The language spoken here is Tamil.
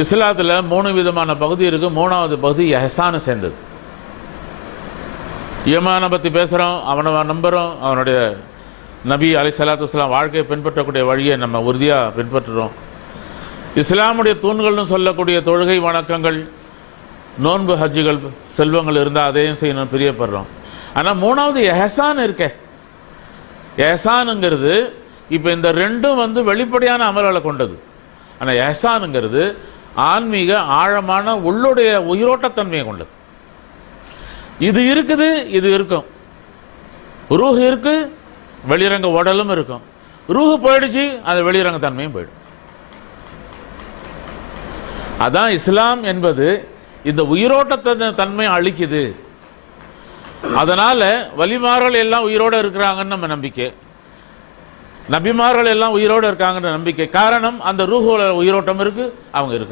இஸ்லாத்துல 3 விதமான பகுதி இருக்கு. 3வது பகுதி இஹ்சான் சேர்ந்தது. ஈமானை பத்தி பேசுறோம், அவனை நம்புறோம், அவனுடைய நபி அலைஹிஸ்ஸலாத்து வஸலாம் வாழ்க்கையை பின்பற்றக்கூடிய வழியை நம்ம உறுதியா பின்பற்றுறோம். இஸ்லாமுடைய தூண்கள்னு சொல்லக்கூடிய தொழுகை, வணக்கங்கள், நோன்பு, ஹஜ்ஜுகள், செல்வங்கள் இருந்தால் அதையும் செய்யணும் பிரியப்படுறோம். ஆனால் 3வது இஹ்சான் இருக்கே. இஹ்சானுங்கிறது இப்போ இந்த ரெண்டும் வெளிப்படையான அமல்களை கொண்டது. ஆனால் இஹ்சானுங்கிறது ஆன்மீக ஆழமான உள்ளுடைய உயிரோட்டத்தன்மையை கொண்டது. இது இருக்குது, இது இருக்கும். ரூஹ் இருக்கு, வெளிரங்க உடலும் இருக்கும். ரூஹ் போயிடுச்சு, அது வெளிரங்க தன்மையும் போயிடும். அதான் இஸ்லாம் என்பது இந்த உயிரோட்ட தன்மை அளிக்குது. அதனால வலிமார்கள் எல்லாம் உயிரோடு இருக்கிறாங்கன்னு நம்ம நம்பிக்கை, நபிமார்கள் எல்லாம் உயிரோடு இருக்காங்கன்ற நம்பிக்கை. காரணம் அந்த ரூஹோட உயிரோட்டம் இருக்கு, அவங்க இருக்கிறாங்க.